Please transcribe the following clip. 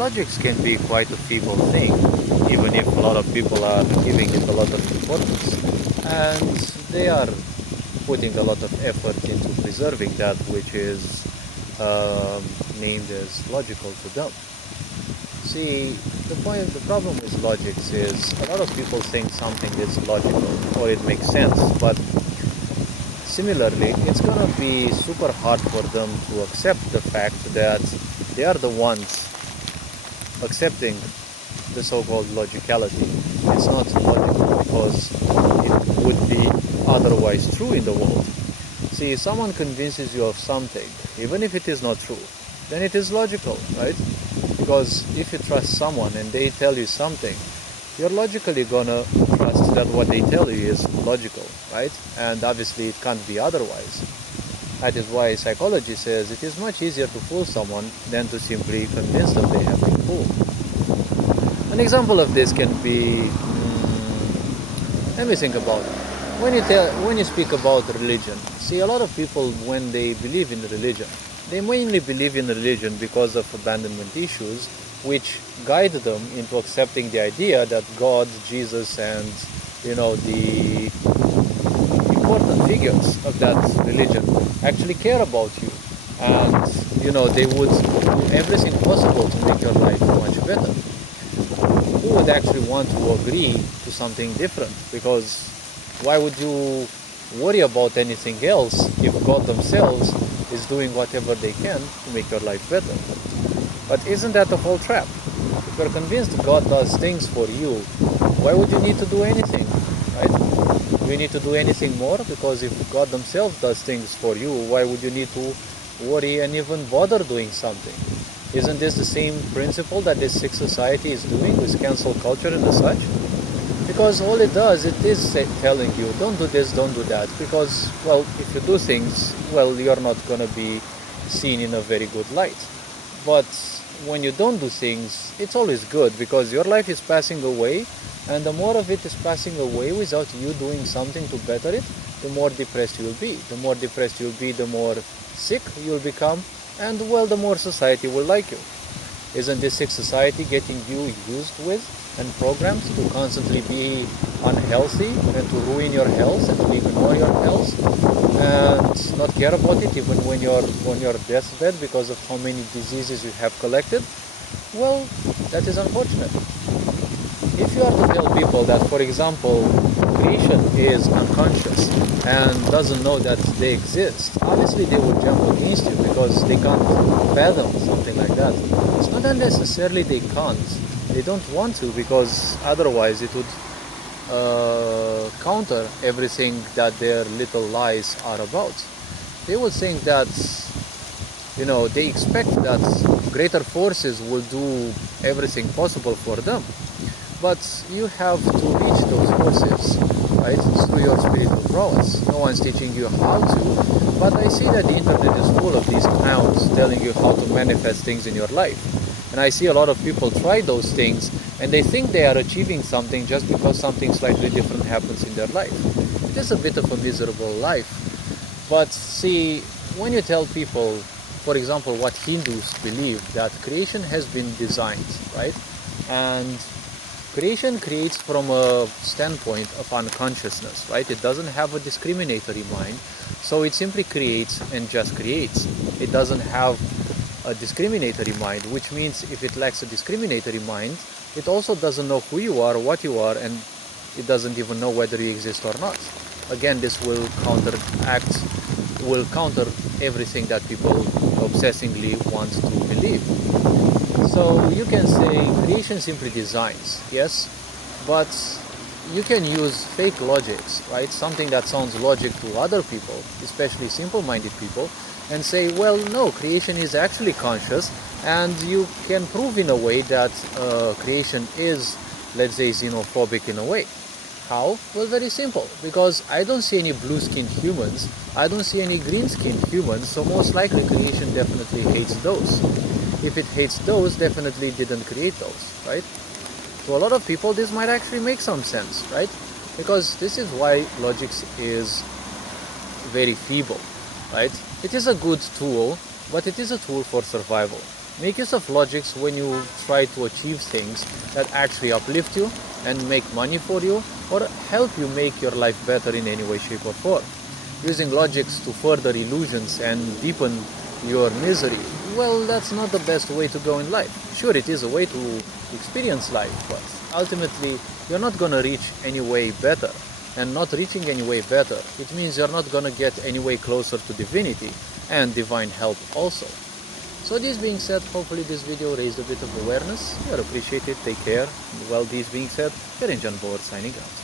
logics can be quite a feeble thing, even if a lot of people are giving it a lot of importance. And they are putting a lot of effort into preserving that which is named as logical to them. See, the problem with logics is a lot of people think something is logical or it makes sense, but similarly, it's gonna be super hard for them to accept the fact that they are the ones accepting the so-called logicality. It's not logical because it would be otherwise true in the world. See, if someone convinces you of something, even if it is not true, then it is logical, right? Because if you trust someone and they tell you something, you're logically gonna trust that what they tell you is logical, right? And obviously it can't be otherwise. That is why psychology says it is much easier to fool someone than to simply convince them they have been fooled. An example of this can be, let me think about it. When you speak about religion, see, a lot of people, when they believe in religion, they mainly believe in religion because of abandonment issues, which guide them into accepting the idea that God, Jesus, and the important figures of that religion actually care about you, and they would do everything possible to make your life much better. Who would actually want to agree to something different? Because why would you worry about anything else if God themselves is doing whatever they can to make your life better? But isn't that a whole trap? If you're convinced God does things for you, why would you need to do anything, right? Do you need to do anything more? Because if God themselves does things for you, why would you need to worry and even bother doing something? Isn't this the same principle that this sick society is doing with cancel culture and such? Because all it does, it is telling you, don't do this, don't do that. Because, well, if you do things, well, you're not going to be seen in a very good light. But when you don't do things, it's always good because your life is passing away, and the more of it is passing away without you doing something to better it, the more depressed you'll be. The more depressed you'll be, the more sick you'll become, and, well, the more society will like you. Isn't this sick society getting you used with and programmed to constantly be unhealthy and to ruin your health and to ignore your health and not care about it even when you're on your deathbed because of how many diseases you have collected? Well, that is unfortunate. If you are to tell people that, for example, creation is unconscious and doesn't know that they exist, obviously they would jump against you because they can't fathom something like that. It's not that necessarily they can't. They don't want to, because otherwise it would counter everything that their little lies are about. They would think that, they expect that greater forces will do everything possible for them. But you have to reach those forces, right, through your spiritual prowess. No one's teaching you how to, but I see that the internet is full of these clowns telling you how to manifest things in your life. And I see a lot of people try those things and they think they are achieving something just because something slightly different happens in their life. It is a bit of a miserable life. But see, when you tell people, for example, what Hindus believe, that creation has been designed, right? And creation creates from a standpoint of unconsciousness, right? It doesn't have a discriminatory mind, so it simply creates and just creates. It doesn't have a discriminatory mind, which means if it lacks a discriminatory mind, it also doesn't know who you are, what you are, and it doesn't even know whether you exist or not. Again, this will counter everything that people obsessively want to believe. So you can say creation simply designs, yes, but you can use fake logics, right? Something that sounds logic to other people, especially simple-minded people, and say, well, no, creation is actually conscious, and you can prove in a way that creation is, let's say, xenophobic in a way. How? Well, very simple, because I don't see any blue-skinned humans, I don't see any green-skinned humans, so most likely creation definitely hates those. If it hates those, definitely didn't create those, right? To a lot of people, this might actually make some sense, right? Because this is why logics is very feeble, right? It is a good tool, but it is a tool for survival. Make use of logics when you try to achieve things that actually uplift you and make money for you or help you make your life better in any way, shape or form. Using logics to further illusions and deepen your misery, well, that's not the best way to go in life. Sure, it is a way to experience life, but ultimately you're not going to reach any way better. And not reaching any way better, it means you're not going to get any way closer to divinity and divine help also. So this being said, hopefully this video raised a bit of awareness. You're appreciated, take care. Well, this being said, John Board signing out.